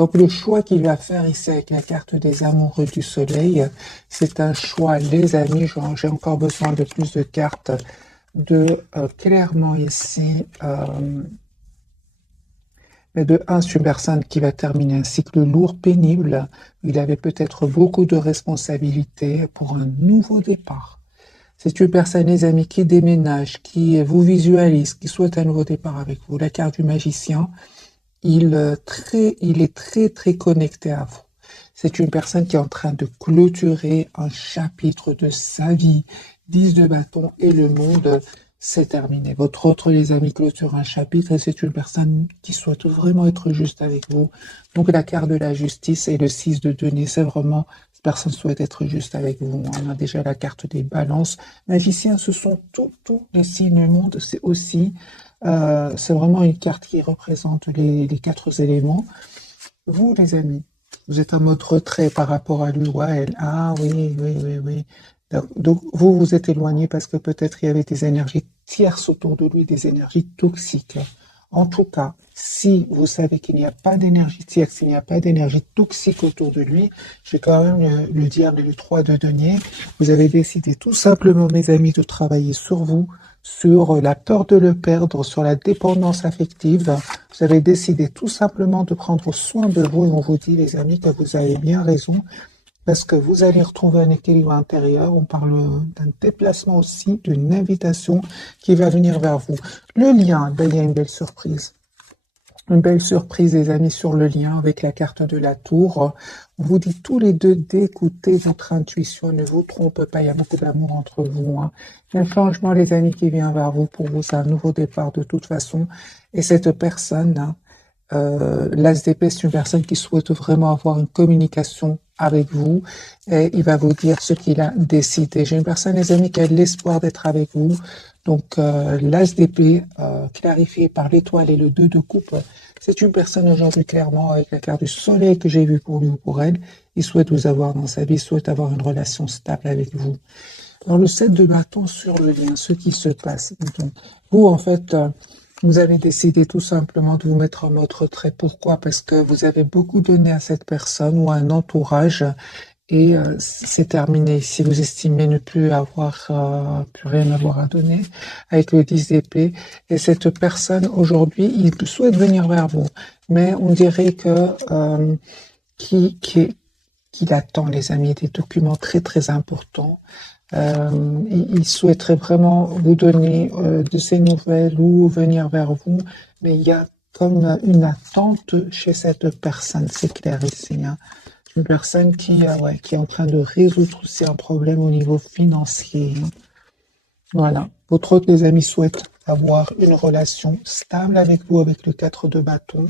Donc le choix qu'il va faire ici avec la carte des amoureux du soleil, c'est un choix, les amis, j'ai encore besoin de plus de cartes, de clairement ici, mais de un, c'est une personne qui va terminer un cycle lourd, pénible, il avait peut-être beaucoup de responsabilités pour un nouveau départ. C'est une personne, les amis, qui déménage, qui vous visualise, qui souhaite un nouveau départ avec vous. La carte du magicien, il est très connecté à vous. C'est une personne qui est en train de clôturer un chapitre de sa vie. 10 de bâton et le monde, c'est terminé. Votre autre, les amis, clôture un chapitre et c'est une personne qui souhaite vraiment être juste avec vous. Donc la carte de la justice et le 6 de denier, c'est vraiment, cette personne souhaite être juste avec vous. On a déjà la carte des balances. Magicien, ce sont tous les signes du monde. C'est aussi c'est vraiment une carte qui représente les 4 éléments. Vous, les amis, vous êtes en mode retrait par rapport à lui ou à elle. Ah oui. Donc, vous vous êtes éloigné parce que peut-être il y avait des énergies tierces autour de lui, des énergies toxiques. En tout cas, si vous savez qu'il n'y a pas d'énergie tierce, il n'y a pas d'énergie toxique autour de lui, je vais quand même le dire, le 3 de denier, vous avez décidé tout simplement, mes amis, de travailler sur vous, sur la peur de le perdre, sur la dépendance affective. Vous avez décidé tout simplement de prendre soin de vous et on vous dit, les amis, que vous avez bien raison parce que vous allez retrouver un équilibre intérieur. On parle d'un déplacement aussi, d'une invitation qui va venir vers vous. Le lien, ben, il y a une belle surprise. Une belle surprise, les amis, sur le lien avec la carte de la tour. On vous dit tous les deux d'écouter votre intuition. Ne vous trompe pas, il y a beaucoup d'amour entre vous. Hein. Il y a un changement, les amis, qui vient vers vous. Pour vous, c'est un nouveau départ de toute façon. Et cette personne, hein, l'As d'épée, c'est une personne qui souhaite vraiment avoir une communication avec vous et il va vous dire ce qu'il a décidé. J'ai une personne, les amis, qui a l'espoir d'être avec vous. Donc, l'As d'épée, clarifié par l'étoile et le 2 de coupe, c'est une personne aujourd'hui, clairement, avec la carte du soleil que j'ai vue pour lui ou pour elle. Il souhaite vous avoir dans sa vie, il souhaite avoir une relation stable avec vous. Dans le 7 de bâton sur le lien, ce qui se passe. Donc, vous, en fait, vous avez décidé tout simplement de vous mettre en mode retrait. Pourquoi? Parce que vous avez beaucoup donné à cette personne ou à un entourage et c'est terminé. Si vous estimez ne plus avoir, plus rien avoir à donner avec le 10 d'épée et cette personne aujourd'hui, il souhaite venir vers vous, mais on dirait que qu'il attend, les amis, des documents très importants. Il souhaiterait vraiment vous donner de ses nouvelles ou venir vers vous, mais il y a comme une attente chez cette personne, c'est clair ici. Hein. Une personne qui est en train de résoudre aussi un problème au niveau financier. Hein. Voilà. Votre autre, les amis, souhaite avoir une relation stable avec vous, avec le 4 de bâton.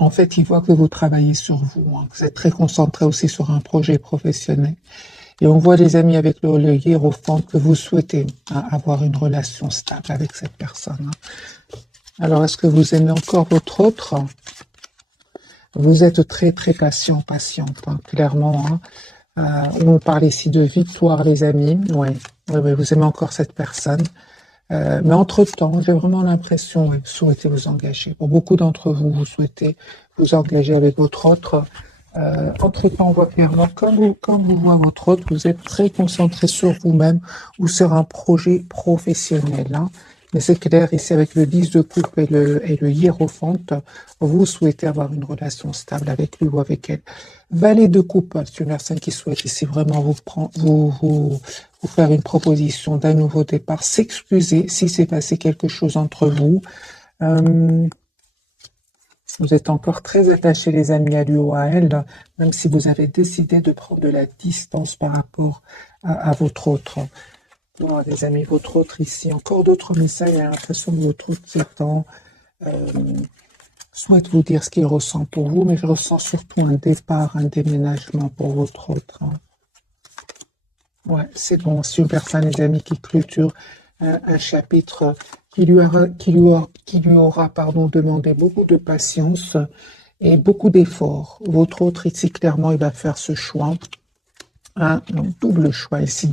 En fait, il voit que vous travaillez sur vous, hein. Vous êtes très concentré aussi sur un projet professionnel. Et on voit, les amis, avec le hiérophante, que vous souhaitez avoir une relation stable avec cette personne. Hein. Alors, est-ce que vous aimez encore votre autre? Vous êtes très patiente, hein, clairement. Hein. On parle ici de victoire, les amis. Oui, vous aimez encore cette personne. Mais entre-temps, j'ai vraiment l'impression, vous souhaitez vous engager. Pour beaucoup d'entre vous, vous souhaitez vous engager avec votre autre. Entre-temps, on voit clairement, quand vous voyez votre autre, vous êtes très concentré sur vous-même ou sur un projet professionnel. Hein. Mais c'est clair, ici, avec le 10 de coupe et le hiérophante, vous souhaitez avoir une relation stable avec lui ou avec elle. Valet de coupe, c'est une personne qui souhaite ici vraiment vous faire une proposition d'un nouveau départ, s'excuser si s'est passé quelque chose entre vous. Vous êtes encore très attachés, les amis, à lui ou à elle, même si vous avez décidé de prendre de la distance par rapport à votre autre. Non, les amis, votre autre ici, encore d'autres messages, j'ai l'impression que votre autre s'étend, souhaite vous dire ce qu'il ressent pour vous, mais je ressens surtout un départ, un déménagement pour votre autre. Ouais, c'est bon, c'est une personne, les amis, qui clôture un chapitre qui lui aura demandé beaucoup de patience et beaucoup d'efforts. Votre autre, ici, clairement, il va faire ce choix, un double choix ici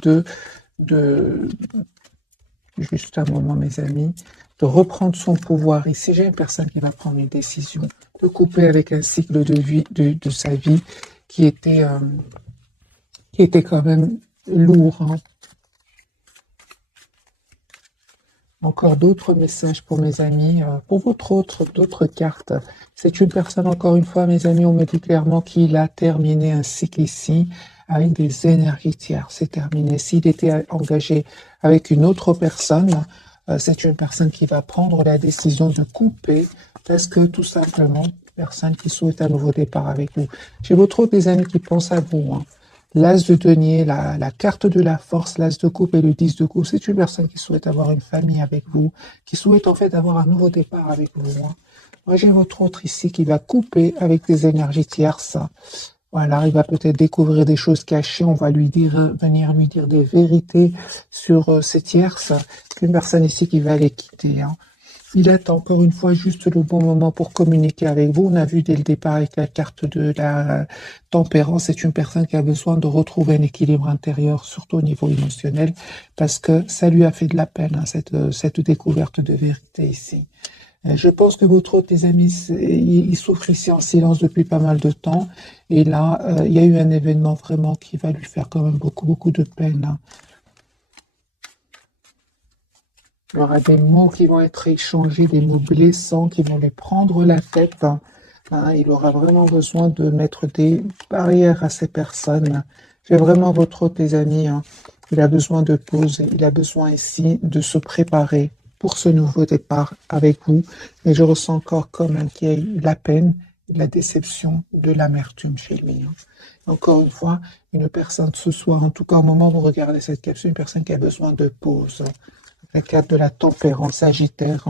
juste un moment, mes amis, de reprendre son pouvoir. Ici, j'ai une personne qui va prendre une décision de couper avec un cycle de vie, de sa vie qui était, euh, qui était quand même lourd, hein. Encore d'autres messages pour mes amis, pour d'autres cartes. C'est une personne, encore une fois, mes amis, on me dit clairement qu'il a terminé un cycle ici avec des énergies tierces. C'est terminé. S'il était engagé avec une autre personne, c'est une personne qui va prendre la décision de couper parce que tout simplement, personne qui souhaite un nouveau départ avec vous. J'ai votre des amis qui pensent à vous, hein. L'as de denier, la carte de la force, l'as de coupe et le 10 de coupe, c'est une personne qui souhaite avoir une famille avec vous, qui souhaite en fait avoir un nouveau départ avec vous, hein. Moi, j'ai votre autre ici qui va couper avec des énergies tierces. Voilà, il va peut-être découvrir des choses cachées, on va lui dire, venir lui dire des vérités sur ces tierces. Une personne ici qui va les quitter, hein. Il attend encore une fois juste le bon moment pour communiquer avec vous. On a vu dès le départ avec la carte de la tempérance, c'est une personne qui a besoin de retrouver un équilibre intérieur, surtout au niveau émotionnel, parce que ça lui a fait de la peine, hein, cette découverte de vérité ici. Je pense que votre autre, tes amis, il souffre ici en silence depuis pas mal de temps. Et là, il y a eu un événement vraiment qui va lui faire quand même beaucoup, beaucoup de peine, hein. Il y aura des mots qui vont être échangés, des mots blessants qui vont lui prendre la tête, hein. Il aura vraiment besoin de mettre des barrières à ces personnes. J'ai vraiment votre tes amis, hein. Il a besoin de pause, il a besoin ici de se préparer pour ce nouveau départ avec vous. Mais je ressens encore comme qu'il y a eu la peine, de la déception, de l'amertume chez lui, hein. Encore une fois, une personne ce soir, en tout cas au moment où vous regardez cette capsule, une personne qui a besoin de pause. La carte de la tempérance sagittaire.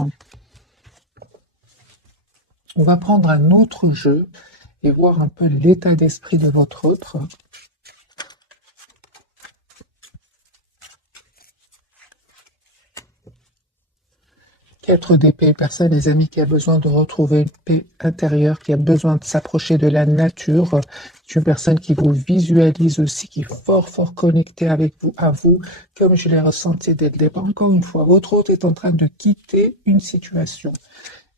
On va prendre un autre jeu et voir un peu l'état d'esprit de votre autre. 4 d'épée, personne, les amis, qui a besoin de retrouver une paix intérieure, qui a besoin de s'approcher de la nature. C'est une personne qui vous visualise aussi, qui est fort, fort connectée avec vous, à vous, comme je l'ai ressenti dès le départ. Encore une fois, votre hôte est en train de quitter une situation.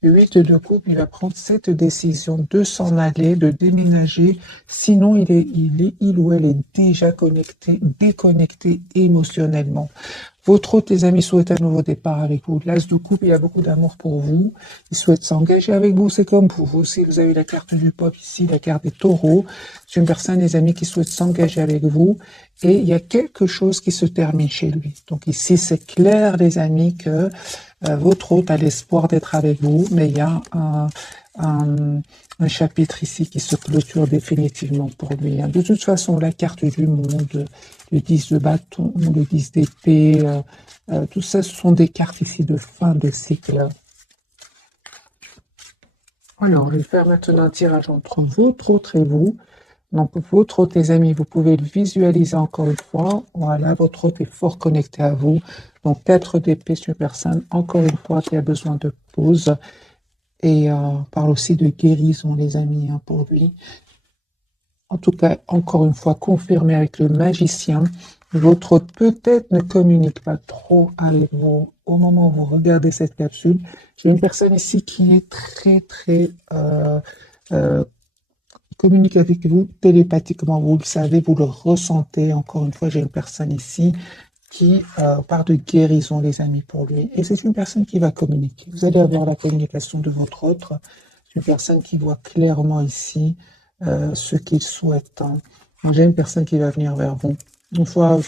8 de coupe, il va prendre cette décision de s'en aller, de déménager. Sinon, il ou elle est déjà connecté, déconnecté émotionnellement. Votre autre, les amis, souhaite un nouveau départ avec vous. L'as de coupe, il a beaucoup d'amour pour vous. Il souhaite s'engager avec vous. C'est comme pour vous aussi. Vous avez la carte du pop ici, la carte des taureaux. C'est une personne, les amis, qui souhaite s'engager avec vous. Et il y a quelque chose qui se termine chez lui. Donc ici, c'est clair, les amis, que votre hôte a l'espoir d'être avec vous, mais il y a un chapitre ici qui se clôture définitivement pour lui, hein. De toute façon, la carte du monde, le 10 de bâton, le 10 d'épée, tout ça, ce sont des cartes ici de fin de cycle. Alors, je vais faire maintenant un tirage entre votre autre et vous. Donc, votre hôte, les amis, vous pouvez le visualiser encore une fois. Voilà, votre hôte est fort connecté à vous. Donc, 4 d'épée sur personne, encore une fois, qui a besoin de pause. Et on parle aussi de guérison, les amis, hein, pour lui. En tout cas, encore une fois, confirmé avec le magicien. Votre hôte peut-être ne communique pas trop avec vous au moment où vous regardez cette capsule. J'ai une personne ici qui est très, très... communique avec vous télépathiquement, vous le savez, vous le ressentez. Encore une fois, j'ai une personne ici qui parle de guérison, les amis, pour lui. Et c'est une personne qui va communiquer. Vous allez avoir la communication de votre autre. C'est une personne qui voit clairement ici ce qu'il souhaite, hein. J'ai une personne qui va venir vers vous. Une fois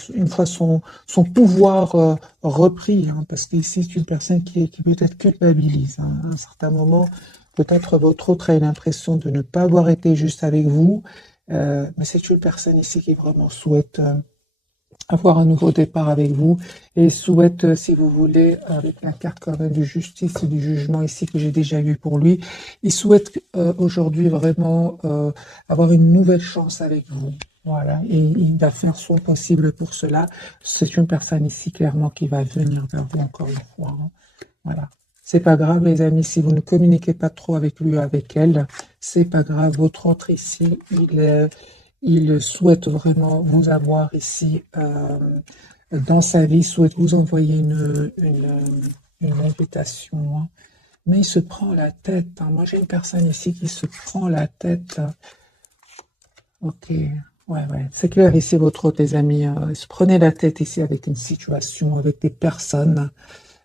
son pouvoir repris, hein, parce qu'ici, c'est une personne qui peut-être culpabilise, hein, à un certain moment. Peut-être votre autre a l'impression de ne pas avoir été juste avec vous, mais c'est une personne ici qui vraiment souhaite avoir un nouveau départ avec vous et souhaite, si vous voulez, avec la carte quand même de justice et du jugement ici que j'ai déjà eu pour lui, il souhaite aujourd'hui vraiment avoir une nouvelle chance avec vous. Voilà, et il va faire son possible pour cela. C'est une personne ici clairement qui va venir vers vous encore une fois, hein. Voilà. C'est pas grave, les amis, si vous ne communiquez pas trop avec lui ou avec elle, c'est pas grave. Votre autre ici, il souhaite vraiment vous avoir ici dans sa vie, souhaite vous envoyer une invitation, hein. mais il se prend la tête, hein. Moi, j'ai une personne ici qui se prend la tête. Ok, ouais. C'est clair ici, votre hôte, les amis. Il se prenait la tête ici avec une situation, avec des personnes.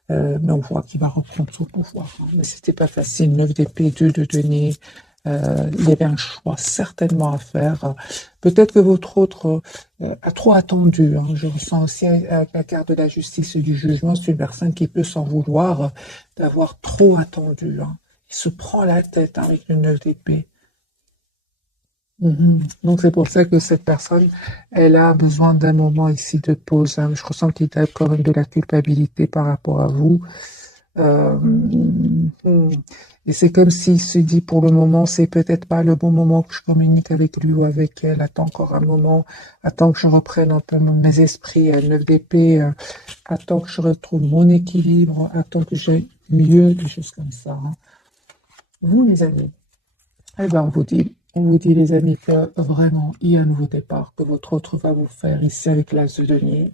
Mais on voit qu'il va reprendre son pouvoir, hein. Mais c'était pas facile. 9 d'épée, 2 de denier. Il y avait un choix certainement à faire. Peut-être que votre autre a trop attendu, hein. Je ressens aussi avec la carte de la justice et du jugement, c'est une personne qui peut s'en vouloir d'avoir trop attendu, hein. Il se prend la tête, hein, avec le 9 d'épée. Mhm. Donc c'est pour ça que cette personne, elle a besoin d'un moment ici de pause, hein. Je ressens qu'il y a quand même de la culpabilité par rapport à vous. Mhm. Et c'est comme s'il se dit pour le moment, c'est peut-être pas le bon moment que je communique avec lui ou avec elle. Attends encore un moment, attends que je reprenne un peu mes esprits à 9 d'épée, attends que je retrouve mon équilibre, attends que j'ai mieux, des choses comme ça, hein. Vous, les amis, eh ben, on vous dit, les amis, que vraiment, il y a un nouveau départ que votre autre va vous faire ici avec l'As de denier.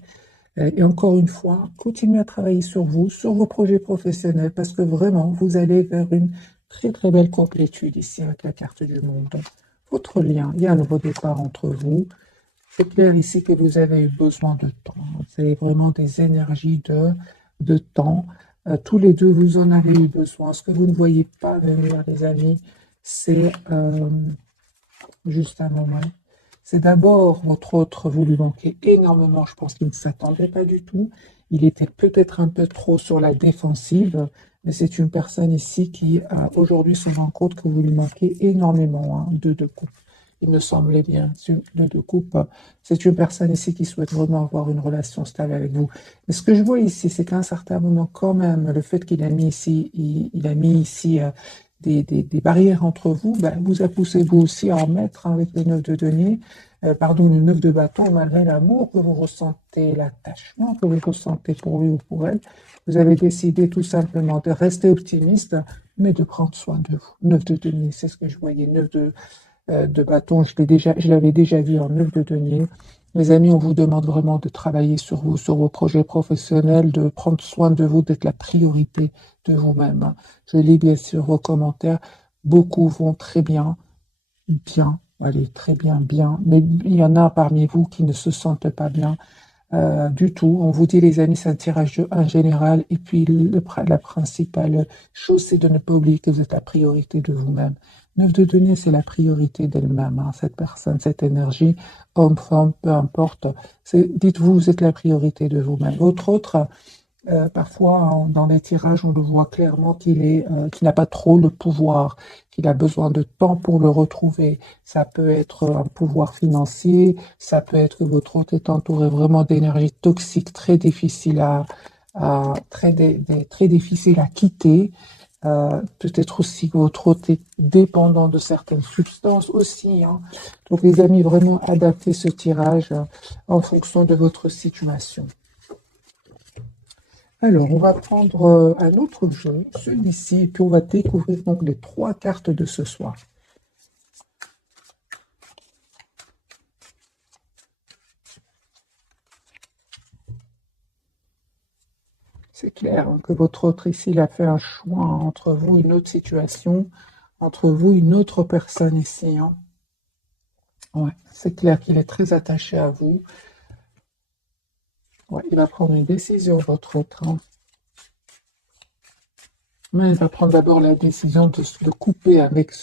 Et encore une fois, continuez à travailler sur vous, sur vos projets professionnels, parce que vraiment, vous allez vers une très très belle complétude ici avec la carte du monde. Votre lien, il y a un nouveau départ entre vous. C'est clair ici que vous avez eu besoin de temps. C'est vraiment des énergies de temps. Tous les deux, vous en avez eu besoin. Ce que vous ne voyez pas venir, les amis, c'est juste un moment. C'est d'abord votre autre, vous lui manquez énormément. Je pense qu'il ne s'attendait pas du tout. Il était peut-être un peu trop sur la défensive, mais c'est une personne ici qui aujourd'hui se rend compte que vous lui manquez énormément, hein, de coupe. Il me semblait bien, de coupe. C'est une personne ici qui souhaite vraiment avoir une relation stable avec vous. Mais ce que je vois ici, c'est qu'à un certain moment, quand même, le fait qu'il a mis ici, il a mis ici des barrières entre vous, ben, vous a poussé vous aussi à en mettre, hein, avec le 9 de denier, pardon, le 9 de bâton, malgré l'amour que vous ressentez, l'attachement que vous ressentez pour lui ou pour elle. Vous avez décidé tout simplement de rester optimiste, mais de prendre soin de vous. 9 de denier, c'est ce que je voyais. 9 de bâton, je l'avais déjà vu en 9 de denier. Mes amis, on vous demande vraiment de travailler sur vous, sur vos projets professionnels, de prendre soin de vous, d'être la priorité de vous-même, hein. Je lis bien sûr vos commentaires. Beaucoup vont très bien, bien, allez, très bien, bien. Mais il y en a parmi vous qui ne se sentent pas bien du tout. On vous dit, les amis, c'est un tirage en général. Et puis, la principale chose, c'est de ne pas oublier que vous êtes la priorité de vous-même. 9 de denier, c'est la priorité d'elle-même, hein, cette personne, cette énergie, homme, femme, peu importe. Dites-vous, vous êtes la priorité de vous-même. Votre autre, parfois, dans les tirages, on le voit clairement qu'il n'a pas trop le pouvoir, qu'il a besoin de temps pour le retrouver. Ça peut être un pouvoir financier, ça peut être que votre hôte est entouré vraiment d'énergie toxique, très difficile très difficile à quitter. Peut-être aussi que votre hôte est dépendant de certaines substances aussi, hein. Donc, les amis, vraiment adaptez ce tirage en fonction de votre situation. Alors, on va prendre un autre jeu, celui-ci, et puis on va découvrir donc les 3 cartes de ce soir. C'est clair, hein, que votre autre ici, il a fait un choix, hein, entre vous, une autre situation, entre vous, une autre personne ici, hein. Ouais, c'est clair qu'il est très attaché à vous. Ouais, il va prendre une décision, votre autre, hein. Mais il va prendre d'abord la décision de se le couper avec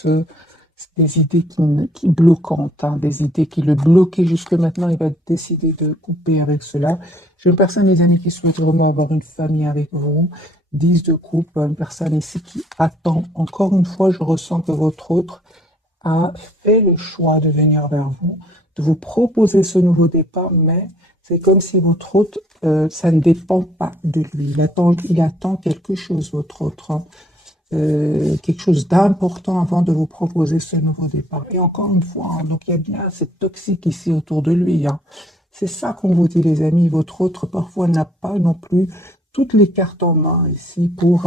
des idées qui bloquantes, hein, des idées qui le bloquaient jusque maintenant. Il va décider de couper avec cela. J'ai une personne, les amis, qui souhaite vraiment avoir une famille avec vous. 10 de coupe, une personne ici qui attend. Encore une fois, je ressens que votre autre a fait le choix de venir vers vous, de vous proposer ce nouveau départ, mais c'est comme si votre hôte, ça ne dépend pas de lui. Il attend quelque chose, votre autre, hein, quelque chose d'important avant de vous proposer ce nouveau départ. Et encore une fois, hein, donc il y a bien cette toxique ici autour de lui, hein. C'est ça qu'on vous dit, les amis. Votre autre, parfois, n'a pas non plus toutes les cartes en main ici pour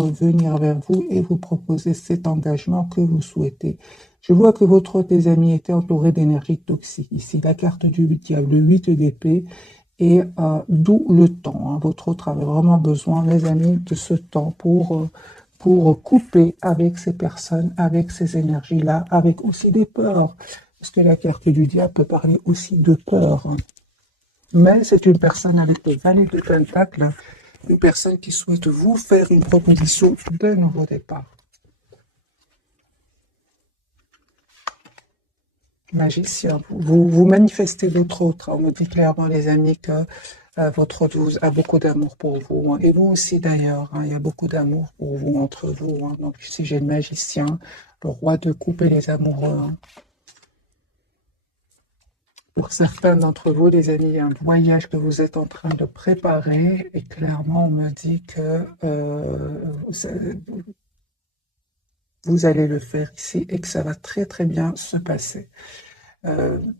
venir vers vous et vous proposer cet engagement que vous souhaitez. Je vois que votre autre, les amis, était entouré d'énergie toxique. Ici, la carte du diable, le 8 d'épée, et d'où le temps, hein. Votre autre avait vraiment besoin, les amis, de ce temps pour couper avec ces personnes, avec ces énergies-là, avec aussi des peurs. Parce que la carte du diable peut parler aussi de peur. Mais c'est une personne avec le valet de Pentacle, une personne qui souhaite vous faire une proposition de nouveau départ. Magicien, vous manifestez votre autre. On me dit clairement, les amis, que votre autre a beaucoup d'amour pour vous. Hein. Et vous aussi, d'ailleurs. Hein, il y a beaucoup d'amour pour vous, entre vous. Hein. Donc, ici, j'ai le magicien, le roi de coupe et les amoureux. Hein. Pour certains d'entre vous, les amis, il y a un voyage que vous êtes en train de préparer. Et clairement, on me dit que vous allez le faire ici et que ça va très, très bien se passer.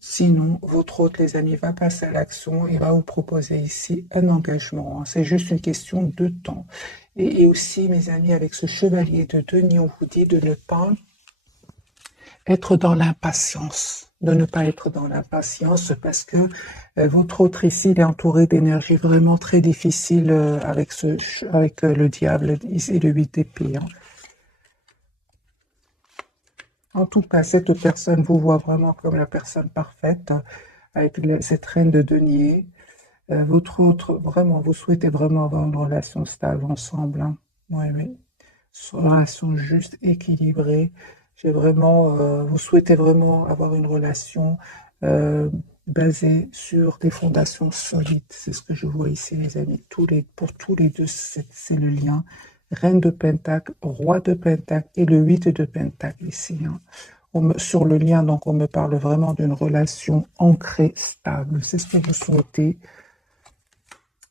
Sinon, votre hôte, les amis, va passer à l'action et va vous proposer ici un engagement. Hein. C'est juste une question de temps. Et aussi, mes amis, avec ce chevalier de denier, on vous dit de ne pas être dans l'impatience. De ne pas être dans l'impatience parce que votre autre ici, il est entouré d'énergie vraiment très difficile avec le diable ici, le 8 d'épée. Hein. En tout cas, cette personne vous voit vraiment comme la personne parfaite, avec cette reine de denier. Votre autre, vraiment, vous souhaitez vraiment avoir une relation stable ensemble. Hein. Oui, oui. Une relation juste, équilibrée. Vous souhaitez vraiment avoir une relation euh, basée sur des fondations solides. C'est ce que je vois ici, les amis. Pour tous les deux, c'est le lien. Reine de Pentacle, roi de Pentacle et le 8 de Pentacle ici. Hein. Sur le lien, donc, on me parle vraiment d'une relation ancrée, stable. C'est ce que vous souhaitez.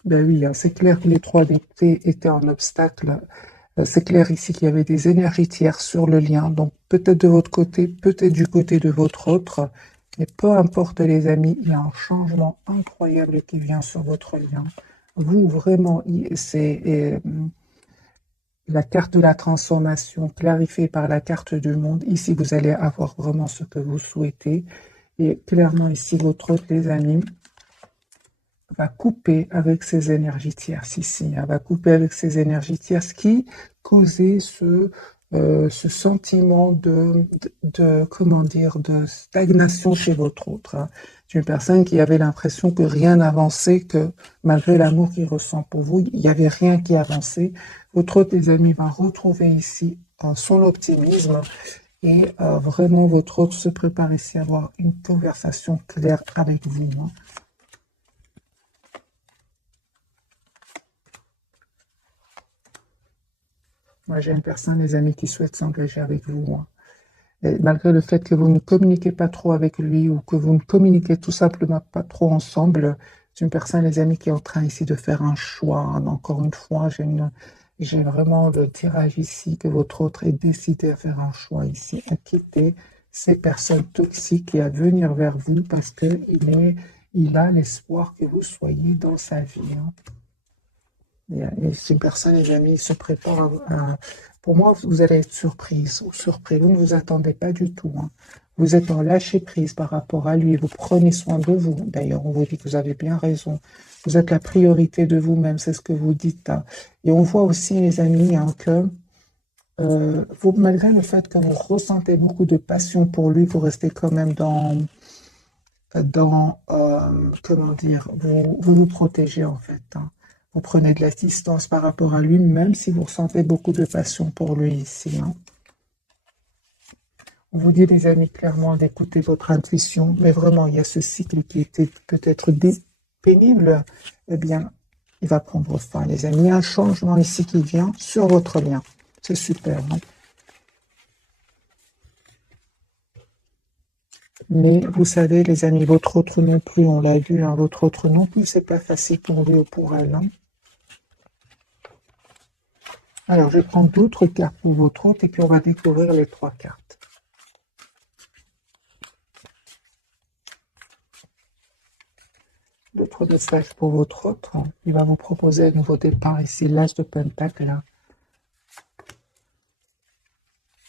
Ben oui, hein, c'est clair que les 3 d'épée étaient en obstacle. C'est clair ici qu'il y avait des énergies tierces sur le lien. Donc, peut-être de votre côté, peut-être du côté de votre autre. Mais peu importe, les amis, il y a un changement incroyable qui vient sur votre lien. Vous, vraiment, c'est la carte de la transformation clarifiée par la carte du monde. Ici, vous allez avoir vraiment ce que vous souhaitez. Et clairement, ici, votre autre, les amis, va couper avec ces énergies tierces ici. Elle va couper avec ces énergies tierces qui causaient ce sentiment comment dire, de stagnation chez votre autre. Hein. C'est une personne qui avait l'impression que rien n'avançait, que malgré l'amour qu'il ressent pour vous, il n'y avait rien qui avançait. Votre autre, les amis, va retrouver ici son optimisme et vraiment votre autre se prépare ici à avoir une conversation claire avec vous. Hein. Moi, j'ai une personne, les amis, qui souhaite s'engager avec vous. Hein. Et malgré le fait que vous ne communiquez pas trop avec lui ou que vous ne communiquez tout simplement pas trop ensemble, c'est une personne, les amis, qui est en train ici de faire un choix. Hein. Encore une fois, j'ai vraiment le tirage ici que votre autre est décidé à faire un choix ici, à quitter ces personnes toxiques et à venir vers vous parce qu'il a l'espoir que vous soyez dans sa vie. Hein. Et si une personne, les amis, se prépare pour moi, vous allez être surprise ou surpris. Vous ne vous attendez pas du tout. Hein. Vous êtes en lâcher prise par rapport à lui. Vous prenez soin de vous. D'ailleurs, on vous dit que vous avez bien raison. Vous êtes la priorité de vous-même. C'est ce que vous dites. Hein. Et on voit aussi, les amis, hein, que malgré le fait que vous ressentez beaucoup de passion pour lui, vous restez quand même comment dire, vous protégez en fait. Hein. Vous prenez de la distance par rapport à lui, même si vous ressentez beaucoup de passion pour lui ici. Hein. On vous dit, les amis, clairement d'écouter votre intuition, mais vraiment, il y a ce cycle qui était peut-être pénible. Eh bien, il va prendre fin, les amis. Il y a un changement ici qui vient sur votre lien. C'est super. Hein. Mais vous savez, les amis, votre autre non plus, on l'a vu, hein, votre autre non plus, c'est pas facile pour lui ou pour elle. Hein. Alors, je prends d'autres cartes pour votre autre et puis on va découvrir les 3 cartes. D'autres messages pour votre autre. Il va vous proposer un nouveau départ ici, l'As de Pentacle.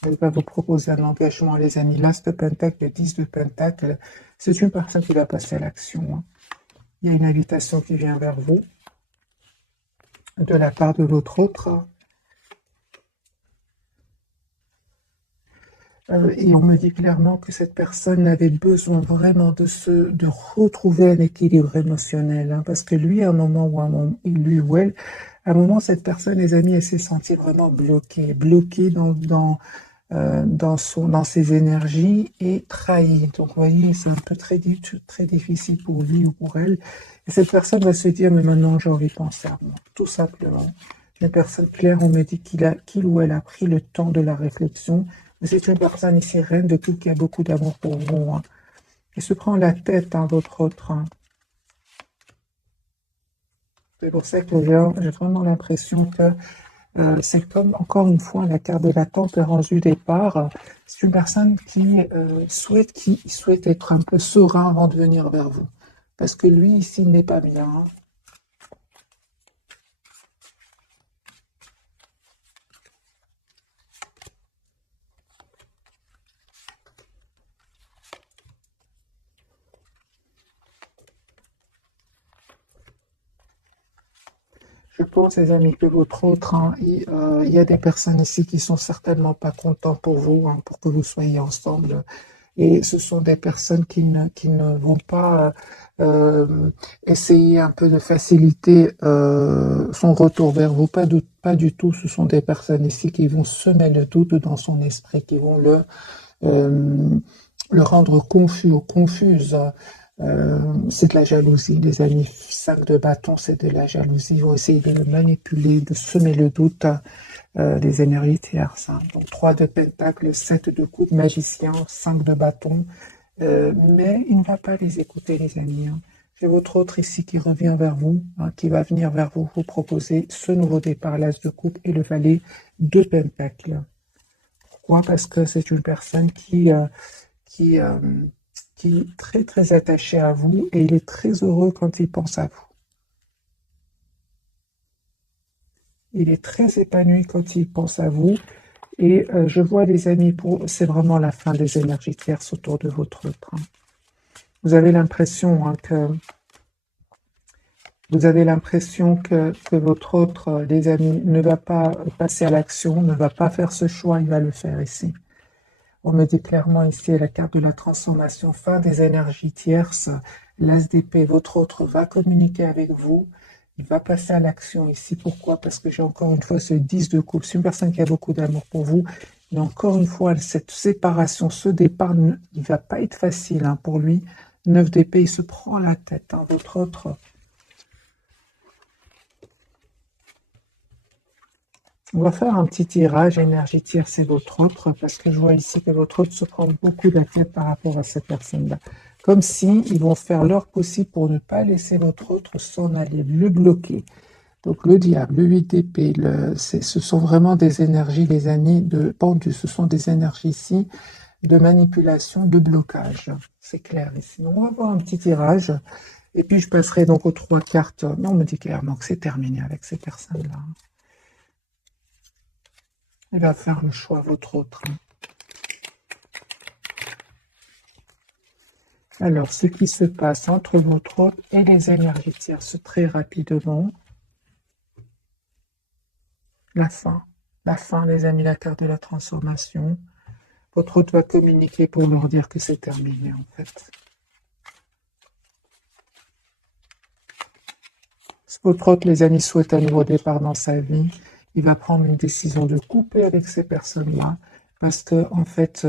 Il va vous proposer un engagement, les amis. L'As de Pentacle, le 10 de Pentacle. C'est une personne qui va passer à l'action. Hein. Il y a une invitation qui vient vers vous de la part de l'autre autre. Et on me dit clairement que cette personne avait besoin vraiment de retrouver un équilibre émotionnel, hein, parce que lui, à un moment ou lui ou elle, à un moment, cette personne, les amis, elle s'est sentie vraiment bloquée dans ses énergies et trahie. Donc, vous voyez, c'est un peu très difficile pour lui ou pour elle. Et cette personne va se dire, mais maintenant, j'ai envie de penser à moi, tout simplement. Une personne claire, on me dit qu'il ou elle a pris le temps de la réflexion. Mais c'est une personne ici, reine de coupe, qui a beaucoup d'amour pour vous, hein. Il se prend la tête, hein, votre autre, hein. C'est pour ça que j'ai vraiment l'impression que c'est comme, encore une fois, la carte de la tempérance du départ. C'est une personne qui souhaite être un peu serein avant de venir vers vous. Parce que lui, ici, il n'est pas bien, hein. Je pense, les amis, que votre autre, hein, il y a des personnes ici qui sont certainement pas contents pour vous, hein, pour que vous soyez ensemble. Et ce sont des personnes qui ne vont pas essayer un peu de faciliter son retour vers vous. Pas du tout. Ce sont des personnes ici qui vont semer le doute dans son esprit, qui vont euh, le rendre confus ou confuse. C'est de la jalousie, les amis. 5 de bâton, c'est de la jalousie. Ils vont essayer de le manipuler, de semer le doute, des énergies tierces, hein. Donc 3 de pentacle, 7 de coupe, magicien, 5 de bâton. Mais il ne va pas les écouter, les amis, hein. J'ai votre autre ici qui revient vers vous, hein, qui va venir vers vous, vous proposer ce nouveau départ, l'as de coupe et le valet de pentacle. Pourquoi? Parce que c'est une personne qui, euh, qui est très très attachée à vous et il est très heureux quand il pense à vous. Il est très épanoui quand il pense à vous. Et je vois les amis, c'est vraiment la fin des énergies tierces autour de votre autre, hein. Vous avez l'impression, hein, que votre autre, les amis, ne va pas passer à l'action, ne va pas faire ce choix, il va le faire ici. On me dit clairement ici la carte de la transformation, fin des énergies tierces, l'as d'épée, votre autre va communiquer avec vous, il va passer à l'action ici. Pourquoi? Parce que j'ai encore une fois ce 10 de coupe. C'est une personne qui a beaucoup d'amour pour vous. Et encore une fois, cette séparation, ce départ, il va pas être facile, hein, pour lui. 9 d'épée, il se prend la tête, hein. Votre autre, on va faire un petit tirage énergie tierce, c'est votre autre, parce que je vois ici que votre autre se prend beaucoup la tête par rapport à cette personne-là. Comme si ils vont faire leur possible pour ne pas laisser votre autre s'en aller, le bloquer. Donc le diable, le 8 d'épée, ce sont vraiment des énergies, les amis, de pendu. Ce sont des énergies ici de manipulation, de blocage. C'est clair ici. Donc on va voir un petit tirage. Et puis je passerai donc aux 3 cartes. Mais on me dit clairement que c'est terminé avec ces personnes-là. Il va faire le choix, votre autre. Alors, ce qui se passe entre votre hôte et les énergies tierces très rapidement. La fin. La fin, les amis, la carte de la transformation. Votre hôte va communiquer pour leur dire que c'est terminé, en fait. Votre hôte, les amis, souhaite un nouveau départ dans sa vie. Il va prendre une décision de couper avec ces personnes-là parce que, en fait,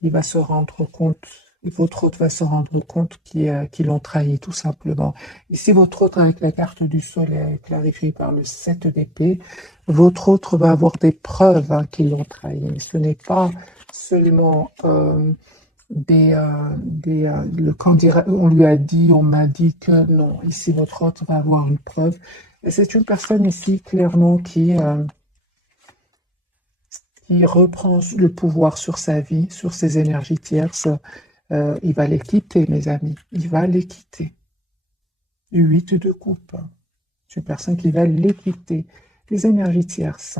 il va se rendre compte, votre hôte va se rendre compte qu'ils l'ont trahi, tout simplement. Et si votre hôte, avec la carte du soleil, est clarifié par le 7 d'épée, votre hôte va avoir des preuves, hein, qu'ils l'ont trahi. Ce n'est pas seulement quand on lui a dit, on m'a dit que non. Ici, votre hôte va avoir une preuve. Et c'est une personne ici, clairement, qui reprend le pouvoir sur sa vie, sur ses énergies tierces. Il va les quitter, mes amis. Il va les quitter. 8 de coupe. C'est une personne qui va les quitter. Les énergies tierces.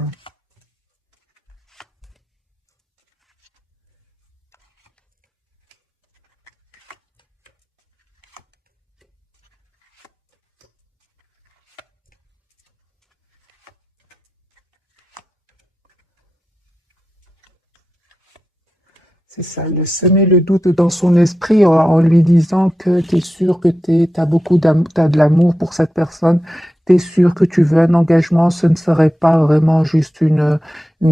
C'est ça, de semer le doute dans son esprit en lui disant que tu es sûr que tu as beaucoup d'amour, t'as de l'amour pour cette personne, tu es sûr que tu veux un engagement, ce ne serait pas vraiment juste une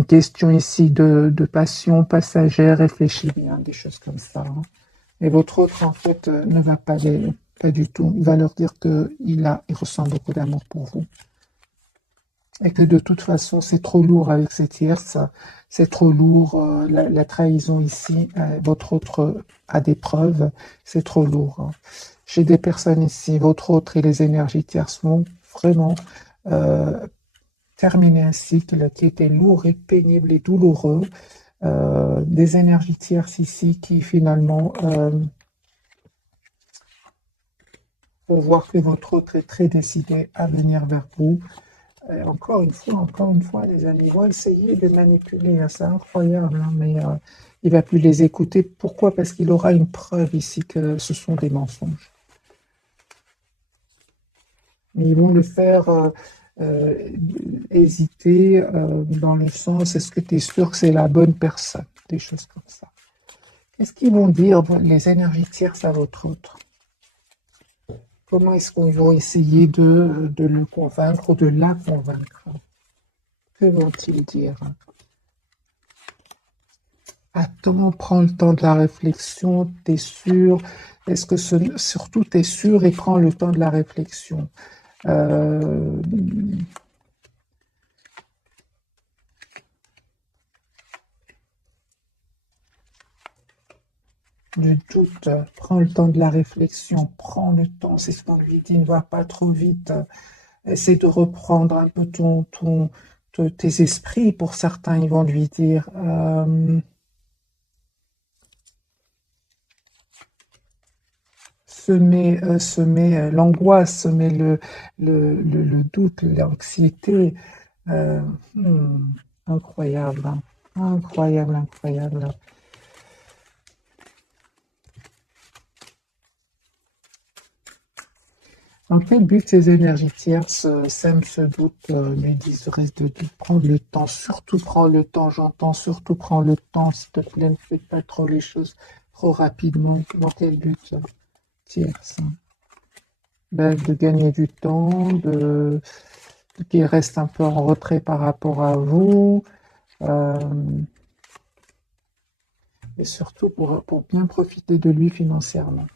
question ici de passion passagère, réfléchis bien, des choses comme ça, hein. Et votre autre, en fait, ne va pas du tout. Il va leur dire il ressent beaucoup d'amour pour vous. Et que de toute façon, c'est trop lourd avec cette tierce, c'est trop lourd, la trahison ici, votre autre a des preuves, c'est trop lourd, hein. J'ai des personnes ici, votre autre et les énergies tierces vont vraiment euh, terminer un cycle qui était lourd et pénible et douloureux. Des énergies tierces ici qui finalement vont voir que votre autre est très décidé à venir vers vous. Encore une fois, les amis vont essayer de manipuler, hein. C'est incroyable, hein, mais il va plus les écouter. Pourquoi? Parce qu'il aura une preuve ici que ce sont des mensonges. Mais ils vont le faire euh, hésiter dans le sens, est-ce que tu es sûr que c'est la bonne personne? Des choses comme ça. Qu'est-ce qu'ils vont dire, les énergies tierces à votre autre? Comment est-ce qu'ils vont essayer de le convaincre ou de la convaincre? Que vont-ils dire? Attends, prends le temps de la réflexion, t'es sûr? Est-ce que surtout t'es sûr et prends le temps de la réflexion? Euh, le doute, prends le temps de la réflexion, prends le temps, c'est ce qu'on lui dit, ne va pas trop vite. Essaie de reprendre un peu tes esprits. Pour certains, ils vont lui dire. Semer l'angoisse, semer le doute, l'anxiété. Euh, hmm, incroyable, hein. Incroyable, incroyable. Dans quel but ces énergies tierces sèment ce doute, lui disent reste de prendre le temps, surtout prends le temps, j'entends, surtout prends le temps, s'il te plaît, ne fais pas trop les choses trop rapidement. Dans quel but tierce? Ben, de gagner du temps, qu'il reste un peu en retrait par rapport à vous, euh, et surtout pour bien profiter de lui financièrement.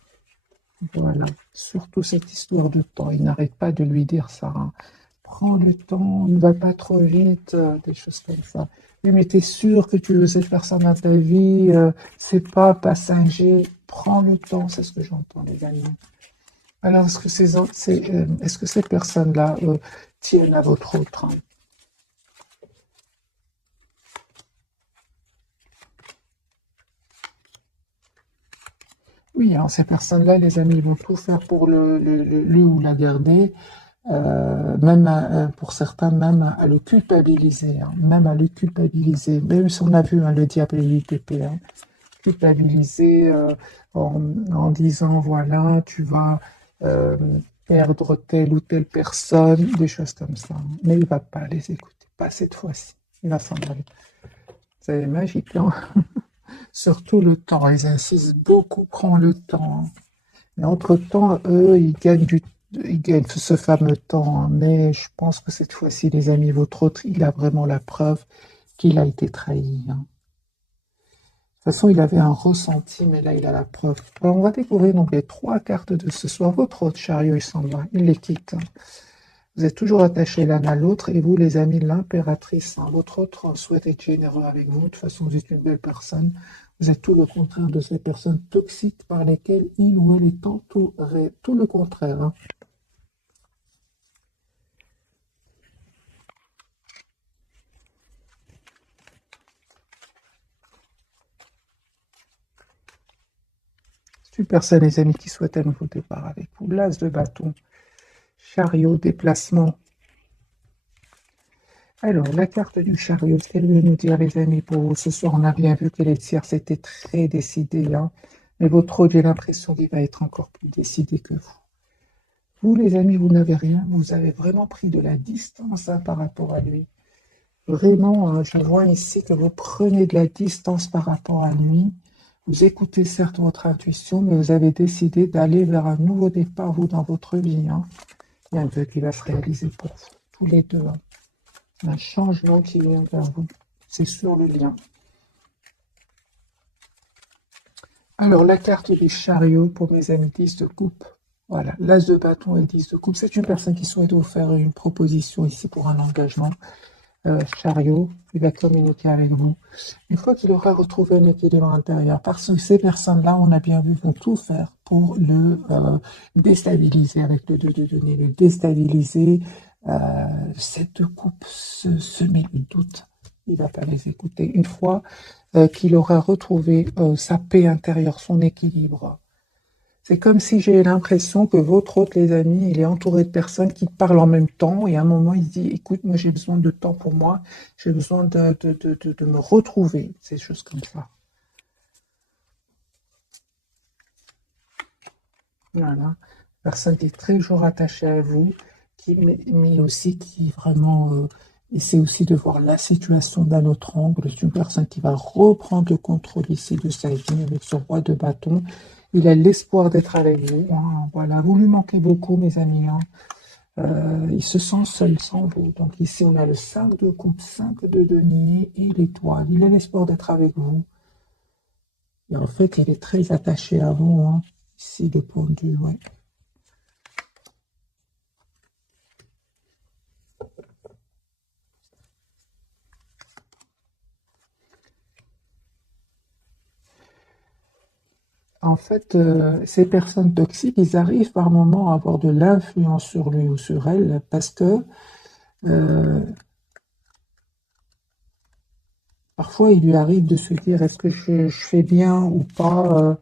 Voilà, surtout cette histoire de temps. Il n'arrête pas de lui dire ça, hein. Prends le temps, ne va pas trop vite, des choses comme ça. Oui, mais t'es sûr que tu veux cette personne dans ta vie, c'est pas passager. Prends le temps, c'est ce que j'entends, les amis. Alors, est-ce que ces personnes-là tiennent à votre autre, hein? Oui, hein, ces personnes-là, les amis, ils vont tout faire pour lui ou la garder, même pour certains, même à le culpabiliser, hein, même à le culpabiliser. Même si on a vu, hein, le diable et l'ITP, hein, culpabiliser en disant, voilà, tu vas euh, perdre telle ou telle personne, des choses comme ça, hein. Mais il ne va pas les écouter, pas cette fois-ci. Il va s'en aller. C'est magique, hein. Surtout le temps, ils insistent beaucoup, prends le temps, hein. Mais entre-temps, eux, ils gagnent ce fameux temps, hein. Mais je pense que cette fois-ci, les amis, votre autre, il a vraiment la preuve qu'il a été trahi, hein. De toute façon, il avait un ressenti, mais là, il a la preuve. Alors, on va découvrir donc les trois cartes de ce soir. Votre autre chariot, il s'en va, il les quitte, hein. Vous êtes toujours attachés l'un à l'autre, et vous, les amis, l'impératrice, hein. Votre autre souhaite être généreux avec vous. De toute façon, vous êtes une belle personne. Vous êtes tout le contraire de ces personnes toxiques par lesquelles il ou elle est entouré. Tout le contraire, hein. C'est une personne, les amis, qui souhaite un nouveau départ avec vous. L'as de bâton, chariot, déplacement. Alors, la carte du chariot, ce qu'elle veut nous dire, les amis, pour vous ce soir, on a bien vu que les tierces étaient très décidés, hein. Mais votre autre, j'ai l'impression qu'il va être encore plus décidé que vous. Vous, les amis, vous n'avez rien. Vous avez vraiment pris de la distance, hein, par rapport à lui. Vraiment, je vois ici que vous prenez de la distance par rapport à lui. Vous écoutez certes votre intuition, mais vous avez décidé d'aller vers un nouveau départ, vous, dans votre vie. Hein. Il y a un vœu qui va se réaliser pour vous, tous les deux. Hein. Un changement qui vient vers vous. C'est sur le lien. Alors, la carte du chariot pour mes amis 10 de coupe. Voilà, l'as de bâton et 10 de coupe. C'est une personne qui souhaite vous faire une proposition ici pour un engagement. Chariot, il va communiquer avec vous. Une fois qu'il aura retrouvé un équilibre intérieur, parce que ces personnes-là, on a bien vu, vont tout faire pour le déstabiliser avec le 2 de denier, le déstabiliser. Cette coupe se met le doute. Il ne va pas les écouter. Une fois qu'il aura retrouvé sa paix intérieure, son équilibre, c'est comme si j'ai l'impression que votre hôte, les amis, il est entouré de personnes qui parlent en même temps et à un moment, il se dit, écoute, moi j'ai besoin de temps pour moi, j'ai besoin de me retrouver, ces choses comme ça. Voilà. Personne qui est très toujours attachée à vous, mais aussi qui vraiment essaie aussi de voir la situation d'un autre angle. C'est une personne qui va reprendre le contrôle ici de sa vie avec ce roi de bâton. Il a l'espoir d'être avec vous. Hein. Voilà, vous lui manquez beaucoup, mes amis. Hein. Il se sent seul sans vous. Donc ici, on a le 5 de coupe, 5 de denier et l'étoile. Il a l'espoir d'être avec vous. Et en fait, il est très attaché à vous. Hein. Ici, le pendu, ouais. En fait, ces personnes toxiques, ils arrivent par moments à avoir de l'influence sur lui ou sur elle parce que euh, parfois il lui arrive de se dire est-ce que je fais bien ou pas.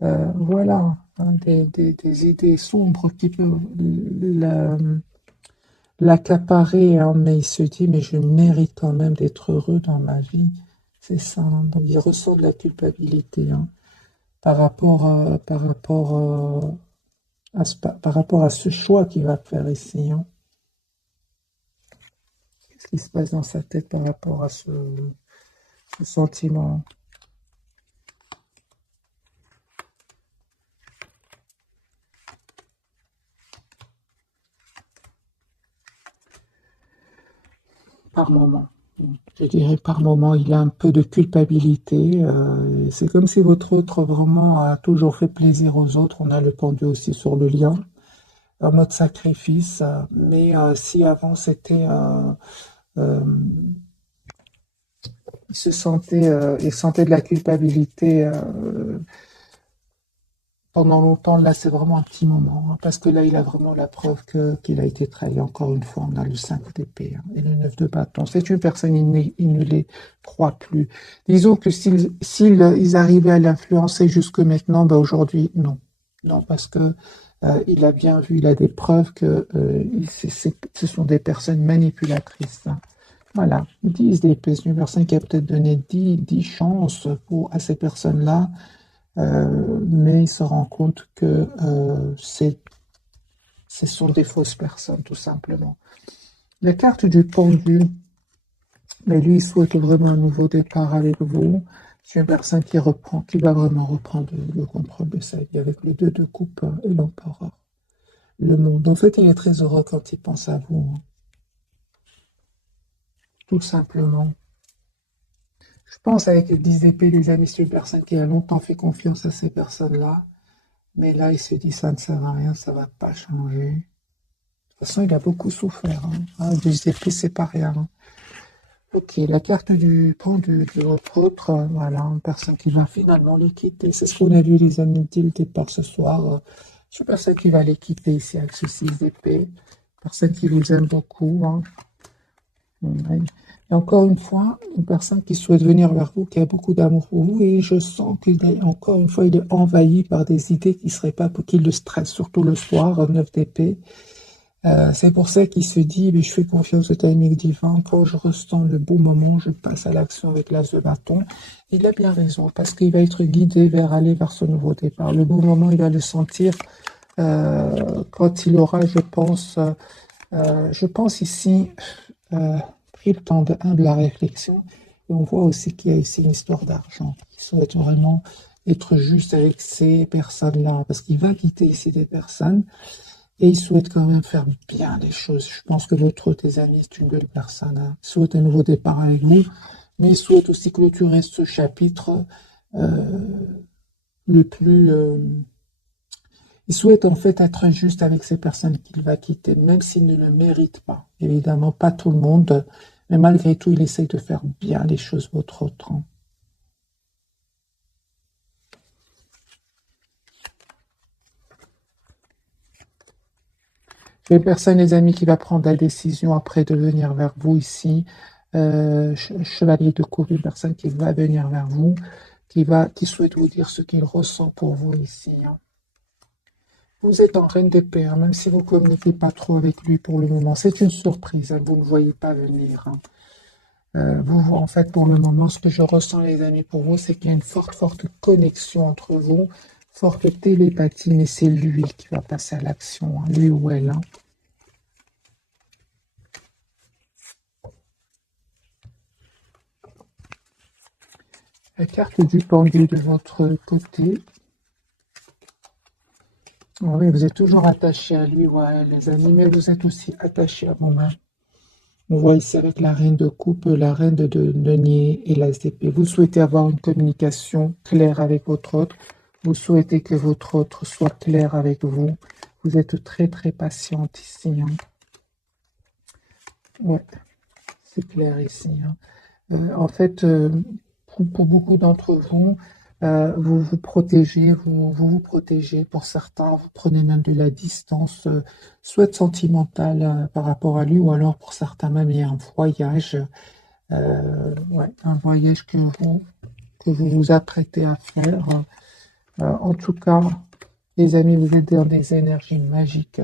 Voilà, hein, des idées sombres qui peuvent l'accaparer, hein, mais il se dit mais je mérite quand même d'être heureux dans ma vie. C'est ça. Hein. Donc il ressent de la culpabilité hein, par rapport à ce choix qu'il va faire ici. Hein. Qu'est-ce qui se passe dans sa tête par rapport à ce sentiment? Par moment. Je dirais par moment, il a un peu de culpabilité. C'est comme si votre autre vraiment a toujours fait plaisir aux autres. On a le pendu aussi sur le lien, en mode sacrifice. Mais si avant c'était, il sentait de la culpabilité pendant longtemps, là, c'est vraiment un petit moment, hein, parce que là, il a vraiment la preuve qu'il a été trahi. Encore une fois, on a le 5 d'épée hein, et le 9 de bâton. C'est une personne, il ne les croit plus. Disons que s'ils arrivaient à l'influencer jusque maintenant, ben aujourd'hui, non. Non, parce que il a bien vu, il a des preuves que ce sont des personnes manipulatrices. Hein. Voilà, 10 d'épée, c'est une personne qui a peut-être donné 10 chances à ces personnes-là. Mais il se rend compte que ce sont des fausses personnes, tout simplement. La carte du pendu, mais lui, il souhaite vraiment un nouveau départ avec vous. C'est une personne qui va vraiment reprendre le contrôle de sa vie avec le 2 de coupe et l'empereur. Le monde. En fait, il est très heureux quand il pense à vous. Hein. Tout simplement. Je pense avec les 10 épées, les amis, c'est une personne qui a longtemps fait confiance à ces personnes-là. Mais là, il se dit, ça ne sert à rien, ça ne va pas changer. De toute façon, il a beaucoup souffert. Hein. Ah, 10 épées, c'est pas rien. Hein. Ok, la carte du pendu de votre autre, voilà, une personne qui va finalement les quitter. C'est ce qu'on a vu, les amis, dès le départ ce soir. C'est une personne qui va les quitter ici avec ce 6 d'épée. Personne qui vous aime beaucoup. Hein. Ouais. Et encore une fois, une personne qui souhaite venir vers vous, qui a beaucoup d'amour pour vous, et je sens qu'il est, encore une fois, il est envahi par des idées qui seraient pas pour qu'il le stresse, surtout le soir, 9 d'épée. C'est pour ça qu'il se dit, mais je fais confiance au timing divin, quand je ressens le bon moment, je passe à l'action avec l'as de bâton. Il a bien raison, parce qu'il va être guidé vers aller vers ce nouveau départ. Le bon moment, il va le sentir quand il aura, je pense ici, pris le temps de la réflexion. Et on voit aussi qu'il y a ici une histoire d'argent. Il souhaite vraiment être juste avec ces personnes-là, parce qu'il va quitter ici des personnes, et il souhaite quand même faire bien les choses. Je pense que l'autre de tes amis, c'est une belle personne, hein. Il souhaite un nouveau départ avec vous, mais il souhaite aussi clôturer ce chapitre euh, le plus... il souhaite en fait être juste avec ces personnes qu'il va quitter, même s'il ne le mérite pas. Évidemment, pas tout le monde, mais malgré tout, il essaye de faire bien les choses, votre autre, hein. J'ai une personne, les amis, qui va prendre la décision après de venir vers vous ici. Chevalier de coupe, une personne qui va venir vers vous, qui souhaite vous dire ce qu'il ressent pour vous ici, hein. Vous êtes en reine d'épée, hein, même si vous ne communiquez pas trop avec lui pour le moment. C'est une surprise, hein, vous ne voyez pas venir, hein. Vous, en fait, pour le moment, ce que je ressens, les amis, pour vous, c'est qu'il y a une forte, forte connexion entre vous, forte télépathie, mais c'est lui qui va passer à l'action, hein, lui ou elle, hein. La carte du pendu de votre côté. Oui, vous êtes toujours attaché à lui ou à elle, les amis, mais vous êtes aussi attaché à vous-même. On voit ici avec la reine de coupe, la reine de denier et la d'épée. Vous souhaitez avoir une communication claire avec votre autre. Vous souhaitez que votre autre soit clair avec vous. Vous êtes très, très patiente ici, hein. Ouais, c'est clair ici, hein. En fait, pour beaucoup d'entre vous, vous vous protégez, vous protégez. Pour certains, vous prenez même de la distance, soit sentimentale par rapport à lui, ou alors pour certains même, il y a un voyage, ouais, un voyage que vous vous apprêtez à faire. En tout cas, les amis, vous êtes dans des énergies magiques.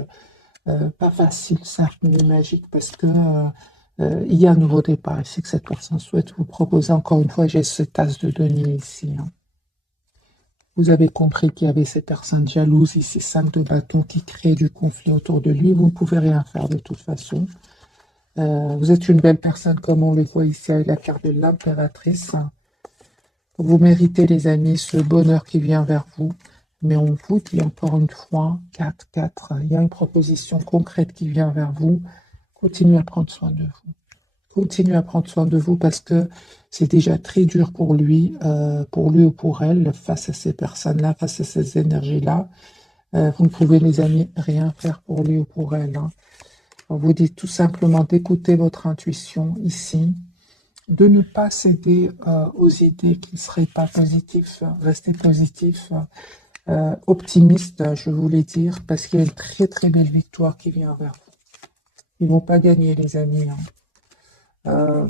Pas facile, certes, mais magique, parce que il y a un nouveau départ ici que cette personne souhaite vous proposer. Encore une fois, j'ai cette tasse de denier ici, hein. Vous avez compris qu'il y avait ces personnes jalouses ici, 5 de bâton, qui créent du conflit autour de lui. Vous ne pouvez rien faire de toute façon. Vous êtes une belle personne, comme on le voit ici avec la carte de l'impératrice. Vous méritez, les amis, ce bonheur qui vient vers vous. Mais on vous dit encore une fois, 4-4, il y a une proposition concrète qui vient vers vous. Continuez à prendre soin de vous. Continuez à prendre soin de vous parce que c'est déjà très dur pour lui ou pour elle, face à ces personnes-là, face à ces énergies-là. Vous ne pouvez, les amis, rien faire pour lui ou pour elle, hein. On vous dit tout simplement d'écouter votre intuition ici, de ne pas céder aux idées qui ne seraient pas positives, rester positif, optimiste, je voulais dire, parce qu'il y a une très très belle victoire qui vient vers vous. Ils ne vont pas gagner, les amis, hein. Euh,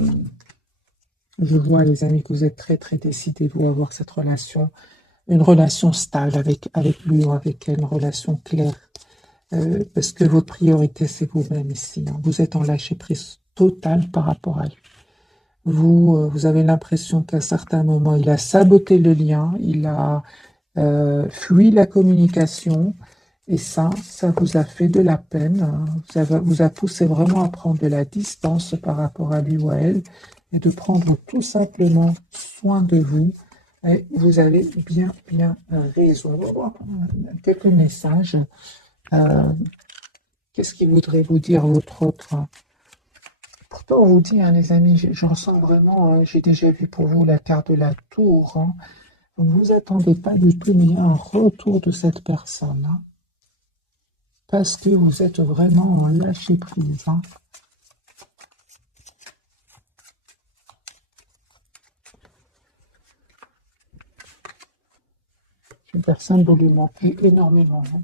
je vois, les amis, que vous êtes très très décidés, vous, à avoir cette relation, une relation stable avec lui ou avec elle, une relation claire. Parce que votre priorité, c'est vous-même ici, hein. Vous êtes en lâcher-prise total par rapport à lui. Vous avez l'impression qu'à certains moments, il a saboté le lien, il a fui la communication, et ça vous a fait de la peine, hein. Vous a poussé vraiment à prendre de la distance par rapport à lui ou à elle, et de prendre tout simplement soin de vous. Et vous avez bien, bien raison. On va voir quelques messages. Euh, Qu'est-ce qu'il voudrait vous dire, votre autre? Pourtant, on vous dit, hein, les amis, je ressens vraiment, hein, j'ai déjà vu pour vous la carte de la tour, hein. Donc, ne vous attendez pas du tout, mais il y a un retour de cette personne, hein, parce que vous êtes vraiment en lâcher prise, hein. Une personne, vous lui manquez énormément, hein.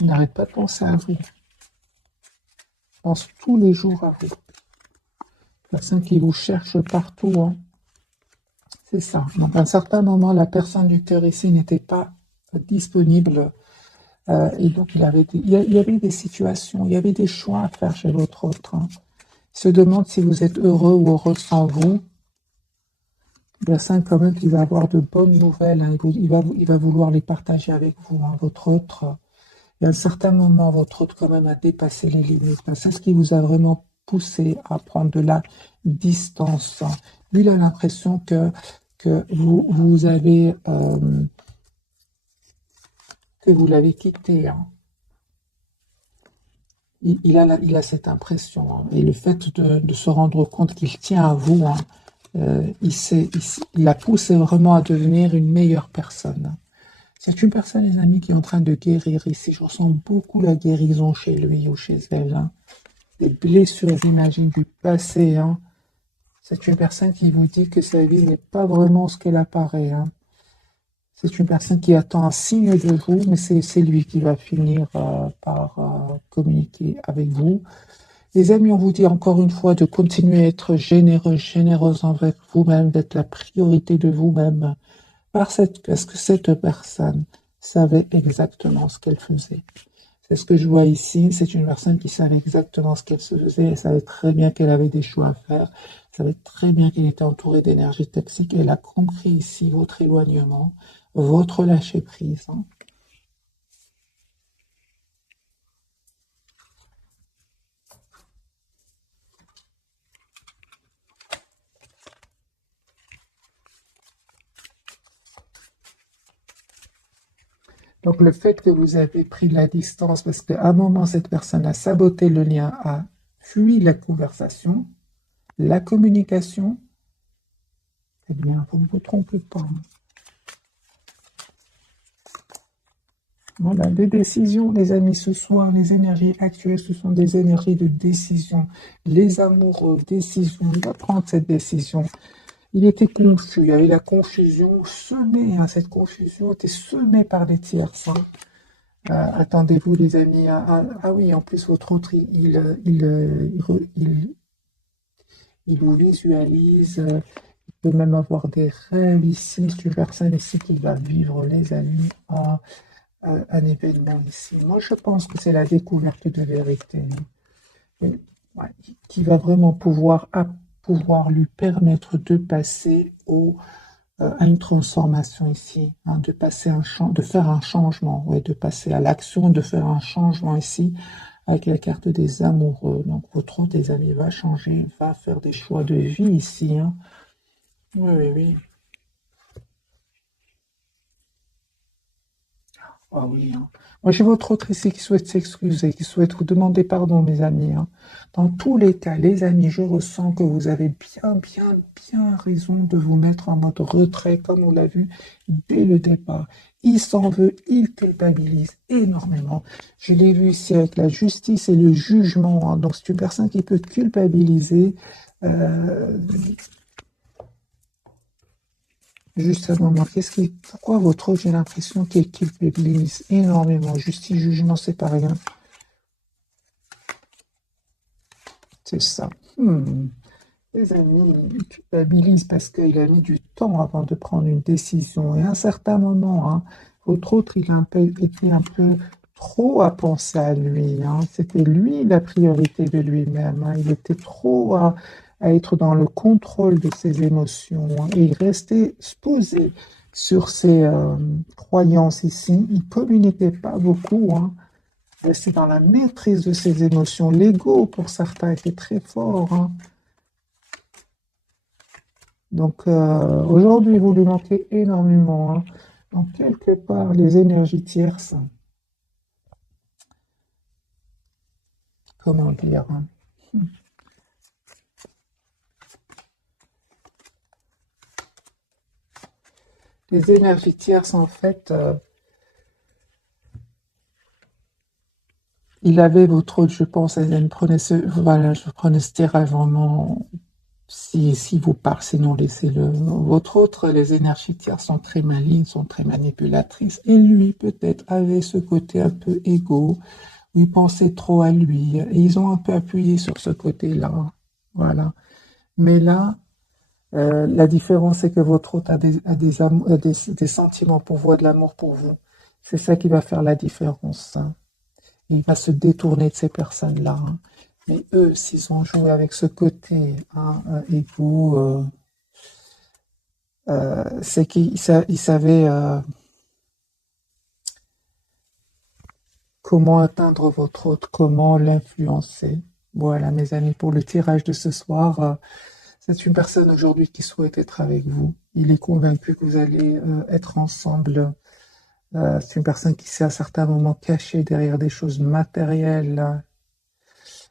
Il n'arrête pas de penser à vous. Il pense tous les jours à vous. Personne qui vous cherche partout, hein. C'est ça. Donc, à un certain moment, la personne du cœur ici n'était pas disponible. Et donc, il y avait des situations, il y avait des choix à faire chez votre autre, hein. Il se demande si vous êtes heureux ou heureux sans vous. Personne quand même qui va avoir de bonnes nouvelles, hein. Il va vouloir les partager avec vous, hein, votre autre. Et à un certain moment, votre autre quand même a dépassé les limites. C'est ce qui vous a vraiment poussé à prendre de la distance, hein. Lui, il a l'impression que vous avez que vous l'avez quitté, hein. Il a cette impression, hein. Et le fait de se rendre compte qu'il tient à vous, hein, il la pousse vraiment à devenir une meilleure personne. C'est une personne, les amis, qui est en train de guérir ici. Je ressens beaucoup la guérison chez lui ou chez elle, hein. Des blessures, j'imagine, du passé, hein. C'est une personne qui vous dit que sa vie n'est pas vraiment ce qu'elle apparaît, hein. C'est une personne qui attend un signe de vous, mais c'est lui qui va finir par communiquer avec vous. Les amis, on vous dit encore une fois de continuer à être généreux, généreuse avec vous-même, d'être la priorité de vous-même, parce que cette personne savait exactement ce qu'elle faisait. C'est ce que je vois ici, c'est une personne qui savait exactement ce qu'elle se faisait, elle savait très bien qu'elle avait des choix à faire, elle savait très bien qu'elle était entourée d'énergie toxique, et elle a compris ici votre éloignement, votre lâcher-prise, hein. Donc le fait que vous avez pris de la distance, parce qu'à un moment, cette personne a saboté le lien, a fui la conversation, la communication, eh bien, vous ne vous trompez pas. Voilà, des décisions, les amis, ce soir, les énergies actuelles, ce sont des énergies de décision. Les amoureux, décision, il va prendre cette décision. Il était confus, il y avait la confusion semée, hein, cette confusion était semée par les tierces, hein. Attendez-vous, les amis. Ah oui, en plus, votre autre, il vous visualise. Il peut même avoir des rêves ici. C'est une personne ici qui va vivre, les amis, un événement ici. Moi, je pense que c'est la découverte de vérité, hein. Et, ouais, qui va vraiment pouvoir lui permettre de passer à une transformation ici, hein, de faire un changement, ouais, de passer à l'action, de faire un changement ici avec la carte des amoureux. Donc votre autre des amis va changer, va faire des choix de vie ici, hein. Oui, oui, oui. Ah oui, hein. Moi, j'ai votre autre ici qui souhaite s'excuser, qui souhaite vous demander pardon, mes amis, hein. Dans tous les cas, les amis, je ressens que vous avez bien, bien, bien raison de vous mettre en mode retrait, comme on l'a vu dès le départ. Il s'en veut, il culpabilise énormément. Je l'ai vu ici avec la justice et le jugement, hein. Donc, c'est une personne qui peut culpabiliser. Euh, Juste un moment, pourquoi votre autre, j'ai l'impression qu'il culpabilise énormément. Justice, jugement, c'est pas rien. C'est ça. Hmm. Les amis, il culpabilise parce qu'il a mis du temps avant de prendre une décision. Et à un certain moment, hein, votre autre, il a été un peu trop à penser à lui, hein. C'était lui la priorité de lui-même, hein. Il était trop à être dans le contrôle de ses émotions, hein. Et il restait posé sur ses croyances ici. Il communiquait pas beaucoup, hein. Il restait dans la maîtrise de ses émotions. L'ego, pour certains, était très fort, hein. Donc aujourd'hui, vous lui manquez énormément, hein. Donc quelque part, les énergies tierces, comment dire, hein, les énergies tierces, en fait, il avait votre autre, je pense, elle prenait voilà, je prenais ce tirage vraiment, si vous parlez, sinon laissez-le. Votre autre, les énergies tierces sont très malignes, sont très manipulatrices, et lui, peut-être, avait ce côté un peu égo, où il pensait trop à lui, et ils ont un peu appuyé sur ce côté-là, voilà. Mais là, la différence, c'est que votre hôte a des sentiments pour vous, a de l'amour pour vous. C'est ça qui va faire la différence, hein. Il va se détourner de ces personnes-là, hein. Mais eux, s'ils ont joué avec ce côté, hein, égo, c'est qu'ils savaient comment atteindre votre hôte, comment l'influencer. Voilà, mes amis, pour le tirage de ce soir. C'est une personne aujourd'hui qui souhaite être avec vous. Il est convaincu que vous allez être ensemble. C'est une personne qui s'est à certains moments cachée derrière des choses matérielles.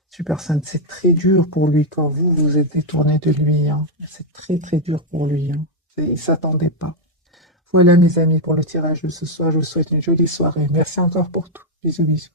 C'est une personne, c'est très dur pour lui quand vous vous êtes détourné de lui, hein. C'est très très dur pour lui, hein. Il ne s'attendait pas. Voilà mes amis pour le tirage de ce soir. Je vous souhaite une jolie soirée. Merci encore pour tout. Bisous bisous.